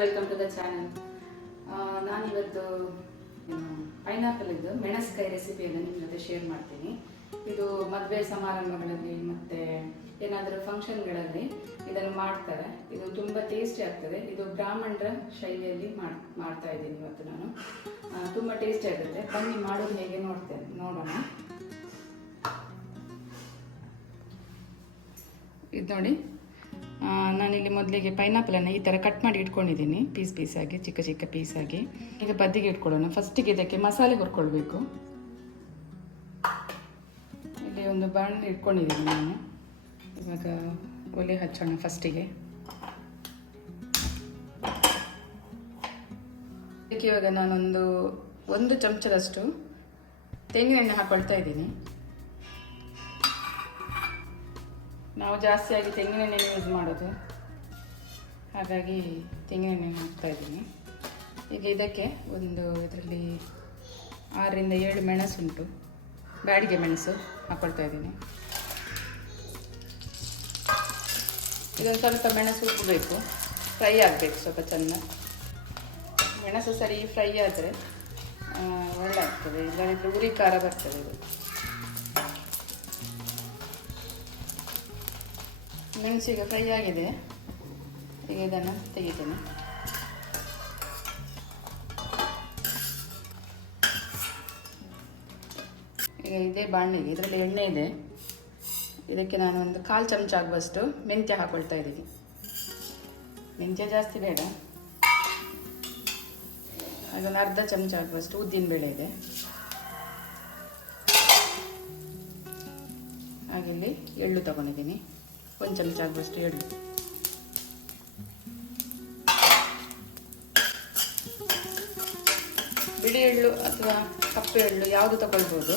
Welcome to the channel. ನಾನಿವತ್ತು pineapple ಇದ್ದು ಮೆಣಸ್ಕಾಯಿ ರೆಸಿಪಿಯನ್ನು ನಿಮ್ಮ ಜೊತೆ ಶೇರ್ ಮಾಡ್ತೀನಿ. ಇದು ಮದುವೆ ಸಮಾರಂಭಗಳಲ್ಲಿ ಮತ್ತು ಏನಾದರೂ ಫಂಕ್ಷನ್ಗಳಲ್ಲಿ ಇದನ್ನು ಮಾಡ್ತಾರೆ. ಇದು ತುಂಬ ಟೇಸ್ಟಿ ಆಗ್ತದೆ. ಇದು ಬ್ರಾಹ್ಮಣರ ಶೈಲಿಯಲ್ಲಿ ಮಾಡ್ತಾ ಇದ್ದೀನಿ ಇವತ್ತು ನಾನು. ತುಂಬ ಟೇಸ್ಟಿ ಆಗುತ್ತೆ. ಬನ್ನಿ ಮಾಡೋದು ಹೇಗೆ ನೋಡೋಣ. ಇದು ನೋಡಿ, ನಾನಿಲ್ಲಿ ಮೊದಲಿಗೆ ಪೈನಾಪಲನ್ನು ಈ ಥರ ಕಟ್ ಮಾಡಿ ಇಟ್ಕೊಂಡಿದ್ದೀನಿ, ಪೀಸಾಗಿ ಚಿಕ್ಕ ಚಿಕ್ಕ ಪೀಸಾಗಿ. ಈಗ ಬದಿಗೆ ಇಟ್ಕೊಳ್ಳೋಣ. ಫಸ್ಟಿಗೆ ಇದಕ್ಕೆ ಮಸಾಲೆ ಹುರ್ಕೊಳ್ಬೇಕು. ಇಲ್ಲಿ ಒಂದು ಬಾಣಲೆ ಇಟ್ಕೊಂಡಿದ್ದೀನಿ ನಾನು. ಇವಾಗ ಒಲೆ ಹಚ್ಚೋಣ. ಫಸ್ಟಿಗೆ ಇದಕ್ಕೆ ಇವಾಗ ನಾನೊಂದು 1 ಚಮಚದಷ್ಟು ತೆಂಗಿನೆಣ್ಣೆ ಹಾಕೊಳ್ತಾ ಇದ್ದೀನಿ. ನಾವು ಜಾಸ್ತಿಯಾಗಿ ತೆಂಗಿನೆಣ್ಣೆ ಯೂಸ್ ಮಾಡೋದು, ಹಾಗಾಗಿ ತೆಂಗಿನೆಣ್ಣೆ ಹಾಕ್ತಾ ಇದ್ದೀನಿ. ಈಗ ಇದಕ್ಕೆ ಇದರಲ್ಲಿ 6ರಿಂದ 7 ಮೆಣಸುಂಟು, ಬ್ಯಾಡಿಗೆ ಮೆಣಸು ಹಾಕ್ಕೊಳ್ತಾ ಇದ್ದೀನಿ. ಇದೊಂದು ಸ್ವಲ್ಪ ಮೆಣಸು ಉಪ್ಪಬೇಕು, ಫ್ರೈ ಆಗಬೇಕು ಸ್ವಲ್ಪ ಚೆನ್ನಾಗಿ. ಮೆಣಸು ಸರಿ ಫ್ರೈ ಆದರೆ ಒಳ್ಳೆ ಆಗ್ತದೆ, ಇಲ್ಲದಿದ್ದರೆ ಉರಿ ಖಾರ ಬರ್ತದೆ. ಇದು ಮೆಣಸಿಗೆ ಫ್ರೈ ಆಗಿದೆ. ಈಗ ಇದನ್ನು ತೆಗಿತೇನೆ. ಈಗ ಇದೇ ಬಾಣಲೆಗೆ ಇದರಲ್ಲಿ ಎಣ್ಣೆ ಇದೆ. ಇದಕ್ಕೆ ನಾನು ಒಂದು 1/4 ಚಮಚ ಆಗುವಷ್ಟು ಮೆಂತ್ಯ ಹಾಕೊಳ್ತಾ ಇದ್ದೀನಿ. ಮೆಂತ್ಯ ಜಾಸ್ತಿ ಬೇಡ. ಅದೊಂದು 1/2 ಚಮಚ ಆಗುವಷ್ಟು ಉದ್ದಿನಬೇಳೆ ಇದೆ. ಹಾಗೆ ಇಲ್ಲಿ ಎಳ್ಳು ತಗೊಂಡಿದ್ದೀನಿ, 1 ಚಮಚ ಆಗುವಷ್ಟು ಎಳ್ಳು. ಬಿಳಿ ಎಳ್ಳು ಅಥವಾ ಕಪ್ಪು ಎಳ್ಳು ಯಾವುದು ತಗೊಳ್ಬೋದು.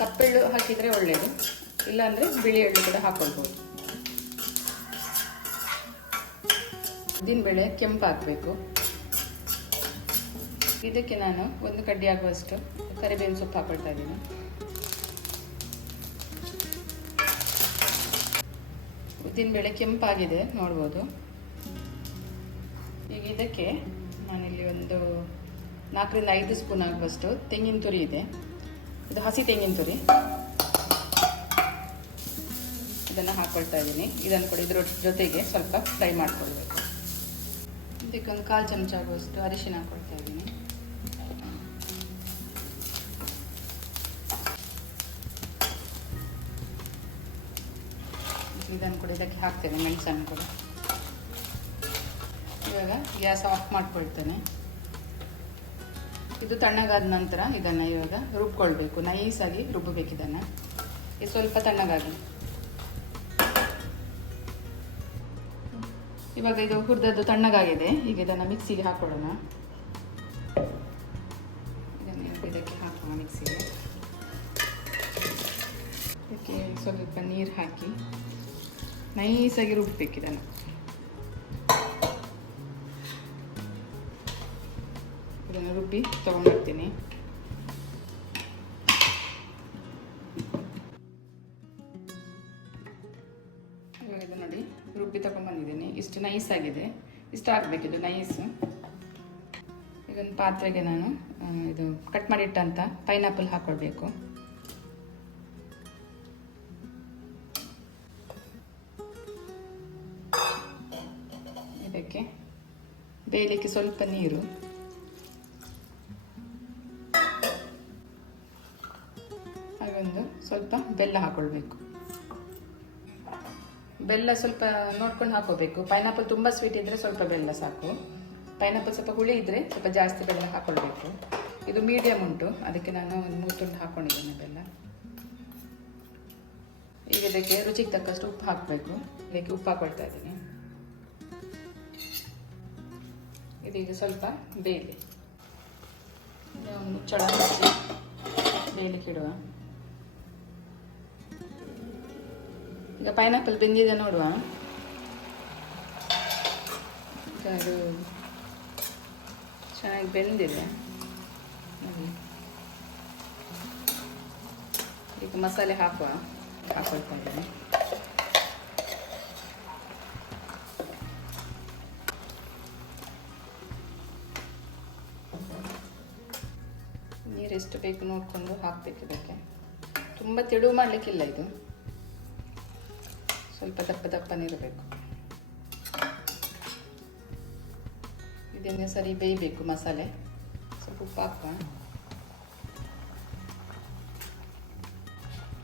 ಕಪ್ಪೆಳ್ಳು ಹಾಕಿದರೆ ಒಳ್ಳೆಯದು, ಇಲ್ಲಾಂದರೆ ಬಿಳಿ ಎಳ್ಳು ಕೂಡ ಹಾಕೊಳ್ಬೋದು. ಉದ್ದಿನಬೇಳೆ ಕೆಂಪು ಹಾಕಬೇಕು. ಇದಕ್ಕೆ ನಾನು 1 ಕಡ್ಡಿ ಆಗುವಷ್ಟು ಕರಿಬೇವಿನ ಸೊಪ್ಪು ಹಾಕೊಳ್ತಾ ಇದ್ದೀನಿ. ಉದ್ದಿನಬೇಳೆ ಕೆಂಪಾಗಿದೆ ನೋಡ್ಬೋದು. ಈಗ ಇದಕ್ಕೆ ನಾನಿಲ್ಲಿ ಒಂದು 4ರಿಂದ 5 ಸ್ಪೂನ್ ಆಗುವಷ್ಟು ತೆಂಗಿನ ತುರಿ ಇದೆ. ಇದು ಹಸಿ ತೆಂಗಿನ ತುರಿ. ಇದನ್ನು ಹಾಕ್ಕೊಳ್ತಾ ಇದ್ದೀನಿ. ಇದನ್ನು ಕೂಡ ಇದರ ಜೊತೆಗೆ ಸ್ವಲ್ಪ ಫ್ರೈ ಮಾಡ್ಕೊಳ್ಬೇಕು. ಇದಕ್ಕೆ ಒಂದು 1/4 ಚಮಚ ಆಗುವಷ್ಟು ಅರಿಶಿನ ಹಾಕ್ಕೊಳ್ತಾ ಇದ್ದೀನಿ. ಇದನ್ನು ಕೂಡ ಇದಕ್ಕೆ ಹಾಕ್ತೇನೆ, ಮೆಣಸನ್ನು ಕೂಡ. ಇವಾಗ ಗ್ಯಾಸ್ ಆಫ್ ಮಾಡ್ಕೊಳ್ತೇನೆ. ಇದು ತಣ್ಣಗಾದ ನಂತರ ಇದನ್ನು ಇವಾಗ ರುಬ್ಕೊಳ್ಬೇಕು. ನೈಸಾಗಿ ರುಬ್ಬಬೇಕು ಇದನ್ನು. ಇದು ಸ್ವಲ್ಪ ತಣ್ಣಗಾಗಿ. ಇವಾಗ ಇದು ಹುರಿದದ್ದು ತಣ್ಣಗಾಗಿದೆ. ಈಗ ಇದನ್ನು ಮಿಕ್ಸಿಗೆ ಹಾಕೊಳ್ಳೋಣ. ಇದಕ್ಕೆ ಹಾಕೋಣ ಮಿಕ್ಸಿಗೆ. ಇದಕ್ಕೆ ಸ್ವಲ್ಪ ನೀರು ಹಾಕಿ ನೈಸಾಗಿ ರುಬ್ಬಬೇಕು ಇದನ್ನು. ಇದನ್ನು ರುಬ್ಬಿ ತಗೊಂಡ್ಬರ್ತೀನಿ. ಇವಾಗ ಇದು ನೋಡಿ, ರುಬ್ಬಿ ತಗೊಂಡ್ಬಂದಿದ್ದೀನಿ. ಇಷ್ಟು ನೈಸ್ ಆಗಿದೆ. ಇಷ್ಟು ಹಾಕಬೇಕಿದು ನೈಸು. ಇದೊಂದು ಪಾತ್ರೆಗೆ ನಾನು ಇದು ಕಟ್ ಮಾಡಿಟ್ಟಂಥ ಪೈನಾಪಲ್ ಹಾಕ್ಕೊಳ್ಬೇಕು. ಇದಕ್ಕೆ ಬೇಯಲಿಕ್ಕೆ ಸ್ವಲ್ಪ ನೀರು, ಹಾಗೊಂದು ಸ್ವಲ್ಪ ಬೆಲ್ಲ ಹಾಕೊಳ್ಬೇಕು. ಬೆಲ್ಲ ಸ್ವಲ್ಪ ನೋಡ್ಕೊಂಡು ಹಾಕೋಬೇಕು. ಪೈನಾಪಲ್ ತುಂಬ ಸ್ವೀಟ್ ಇದ್ದರೆ ಸ್ವಲ್ಪ ಬೆಲ್ಲ ಸಾಕು. ಪೈನಾಪಲ್ ಸ್ವಲ್ಪ ಹುಳಿ ಇದ್ದರೆ ಸ್ವಲ್ಪ ಜಾಸ್ತಿ ಬೆಲ್ಲ ಹಾಕೊಳ್ಬೇಕು. ಇದು ಮೀಡಿಯಮ್ ಉಂಟು, ಅದಕ್ಕೆ ನಾನು ಒಂದು 3 ತುಂಡು ಹಾಕ್ಕೊಂಡಿದ್ದೇನೆ ಬೆಲ್ಲ. ಈಗ ಇದಕ್ಕೆ ರುಚಿಗೆ ತಕ್ಕಷ್ಟು ಉಪ್ಪು ಹಾಕಬೇಕು. ಇದಕ್ಕೆ ಉಪ್ಪು ಹಾಕೊಳ್ತಾ ಇದ್ದೀನಿ. ಇದೀಗ ಸ್ವಲ್ಪ ಬೇಯಲಿ. ಮುಚ್ಚಳ ಮುಚ್ಚಿ ಬೇಯಲಿಕ್ಕೆ ಇಡುವ. ಈಗ ಪೈನಾಪಲ್ ಬೆಂದಿದೆ ನೋಡುವ. ಈಗ ಅದು ಚೆನ್ನಾಗಿ ಬೆಂದಿದೆ. ಈಗ ಮಸಾಲೆ ಹಾಕೊಳ್ತಾ ಇದ್ದೀನಿ. ನೀರು ಎಷ್ಟು ಬೇಕು ನೋಡಿಕೊಂಡು ಹಾಕಬೇಕು. ಇದಕ್ಕೆ ತುಂಬ ತೆಳು ಮಾಡಲಿಕ್ಕಿಲ್ಲ, ಇದು ಸ್ವಲ್ಪ ದಪ್ಪ ದಪ್ಪನಿರಬೇಕು. ಇದನ್ನೇ ಸರಿ ಬೇಯಬೇಕು ಮಸಾಲೆ. ಸ್ವಲ್ಪ ಉಪ್ಪು ಹಾಕುವ,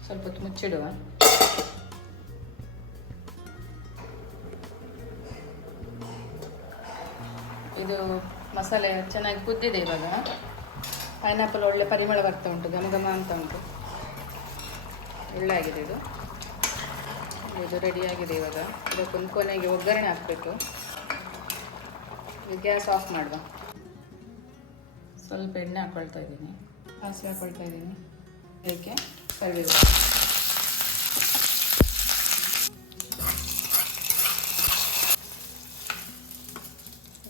ಸ್ವಲ್ಪ ಹೊತ್ತು ಮುಚ್ಚಿಡುವ. ಇದು ಮಸಾಲೆ ಚೆನ್ನಾಗಿ ಕುದ್ದಿದೆ. ಇವಾಗ ಪೈನಾಪಲ್ ಒಳ್ಳೆ ಪರಿಮಳ ಬರ್ತಾ ಉಂಟು, ಘಮ ಘಮ ಅಂತ ಉಂಟು, ಒಳ್ಳೆ ಆಗಿದೆ ಇದು. ಇದು ರೆಡಿಯಾಗಿದೆ. ಇವಾಗ ಇದಕ್ಕೊಂದು ಕೊನೆಗೆ ಒಗ್ಗರಣೆ ಹಾಕಬೇಕು. ಗ್ಯಾಸ್ ಆಫ್ ಮಾಡುವ. ಸ್ವಲ್ಪ ಎಣ್ಣೆ ಹಾಕ್ಕೊಳ್ತಾ ಇದ್ದೀನಿ, ಸಾಸಿವೆ ಹಾಕ್ಕೊಳ್ತಾ ಇದ್ದೀನಿ. ಇದಕ್ಕೆ ಕರಿಬೇವು,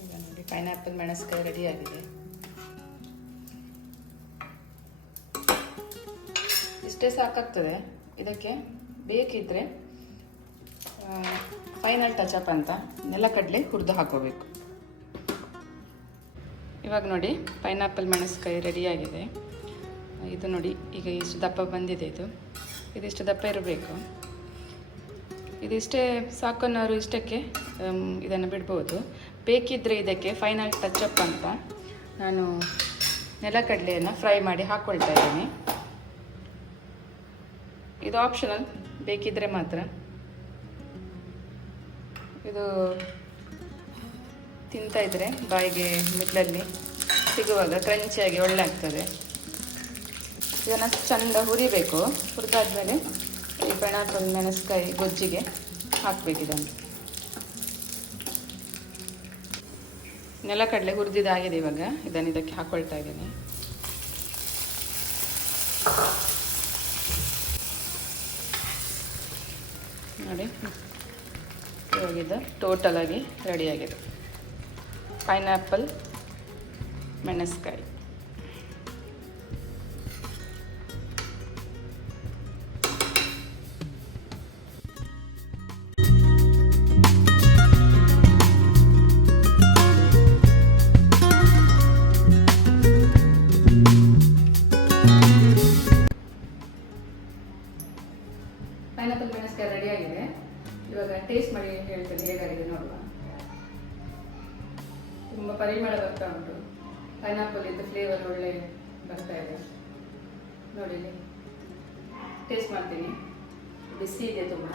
ಈಗ ನೋಡಿ ಪೈನಾಪಲ್ ಮೆಣಸ್ಕಾಯಿ ರೆಡಿಯಾಗಿದೆ. ಇಷ್ಟೇ ಸಾಕಾಗ್ತದೆ. ಇದಕ್ಕೆ ಬೇಕಿದ್ರೆ ಫೈನಲ್ ಟಚಪ್ ಅಂತ ನೆಲಕಡಲೆ ಹುರಿದು ಹಾಕೋಬೇಕು. ಇವಾಗ ನೋಡಿ ಪೈನಾಪಲ್ ಮೆಣಸ್ಕಾಯಿ ರೆಡಿಯಾಗಿದೆ. ಇದು ನೋಡಿ ಈಗ ಇಷ್ಟು ದಪ್ಪ ಬಂದಿದೆ. ಇದಿಷ್ಟು ದಪ್ಪ ಇರಬೇಕು. ಇದಿಷ್ಟೇ ಸಾಕನ್ನೋರು ಇಷ್ಟಕ್ಕೆ ಇದನ್ನು ಬಿಡ್ಬೋದು. ಬೇಕಿದ್ದರೆ ಇದಕ್ಕೆ ಫೈನಲ್ ಟಚಪ್ ಅಂತ ನಾನು ನೆಲಕಡಲೆಯನ್ನು ಫ್ರೈ ಮಾಡಿ ಹಾಕ್ಕೊಳ್ತಾ ಇದ್ದೀನಿ. ಇದು ಆಪ್ಷನಲ್, ಬೇಕಿದ್ದರೆ ಮಾತ್ರ. ಇದು ತಿಂತಾ ಇದ್ದರೆ ಬಾಯಿಗೆ ಮಿಡ್ಲಲ್ಲಿ ಸಿಗುವಾಗ ಕ್ರಂಚಿಯಾಗಿ ಒಳ್ಳೆ ಆಗ್ತದೆ. ಇದನ್ನು ಚೆಂದ ಹುರಿಬೇಕು. ಹುರಿದಾದ್ಮೇಲೆ ಈ ಪೈನಾಪಲ್ ಮೆಣಸ್ಕಾಯಿ ಗೊಜ್ಜಿಗೆ ಹಾಕಬೇಕು. ಇದನ್ನು ನೆಲಕಡಲೆ ಹುರಿದಿದ್ದಾಗಿದೆ. ಇವಾಗ ಇದನ್ನು ಇದಕ್ಕೆ ಹಾಕ್ಕೊಳ್ತಾ ಇದ್ದೀನಿ. ನೋಡಿ ಇವಾಗಿದ್ದು ಟೋಟಲ್ ಆಗಿ ರೆಡಿಯಾಗಿದೆ ಪೈನಾಪಲ್ ಮೆಣಸ್ಕಾಯಿ. ಪೈನಾಪಲ್ ಮೆಣಸ್ಕಾಯಿ ರೆಡಿಯಾಗಿದೆ. ಇವಾಗ ಟೇಸ್ಟ್ ಮಾಡಿ ಹೇಳ್ತೇನೆ ಹೇಗಾಗಿದೆ ನೋಡುವ. ತುಂಬ ಪರಿಮಳ ಬರ್ತಾ ಉಂಟು. ಪೈನಾಪಲ್ ಇದ್ದು ಫ್ಲೇವರ್ ಒಳ್ಳೆ ಬರ್ತಾ ಇದೆ ನೋಡಿ. ಟೇಸ್ಟ್ ಮಾಡ್ತೀನಿ. ಬಿಸಿ ಇದೆ ತುಂಬ.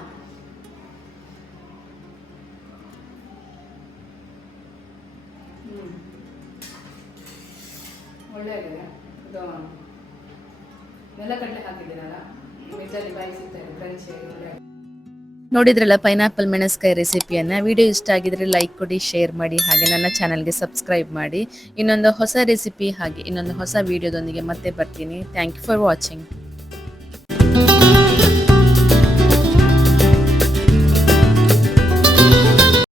ಒಳ್ಳೆ ಆಗಿದೆ. ಇದು ನೆಲಕಡಲೆ ಹಾಕಿದ್ದೀನಲ್ಲ, ಮೆಜ್ಜಲ್ಲಿ ಬಾಯಿ ಸಿಗ್ತಾ ಇದೆ, ಕ್ರಂಚಿಯಾಗಿ ಒಳ್ಳೆ. ನೋಡಿದ್ರಲ್ಲ ಪೈನಾಪಲ್ ಮೆಣಸ್ಕಾಯಿ ರೆಸಿಪಿಯನ್ನು. ವಿಡಿಯೋ ಇಷ್ಟ ಆಗಿದ್ರೆ ಲೈಕ್ ಕೊಡಿ, ಶೇರ್ ಮಾಡಿ, ಹಾಗೆ ನನ್ನ ಚಾನಲ್ಗೆ ಸಬ್ಸ್ಕ್ರೈಬ್ ಮಾಡಿ. ಇನ್ನೊಂದು ಹೊಸ ರೆಸಿಪಿ ಹಾಗೆ ಇನ್ನೊಂದು ಹೊಸ ವಿಡಿಯೋದೊಂದಿಗೆ ಮತ್ತೆ ಬರ್ತೀನಿ. Thank you for watching.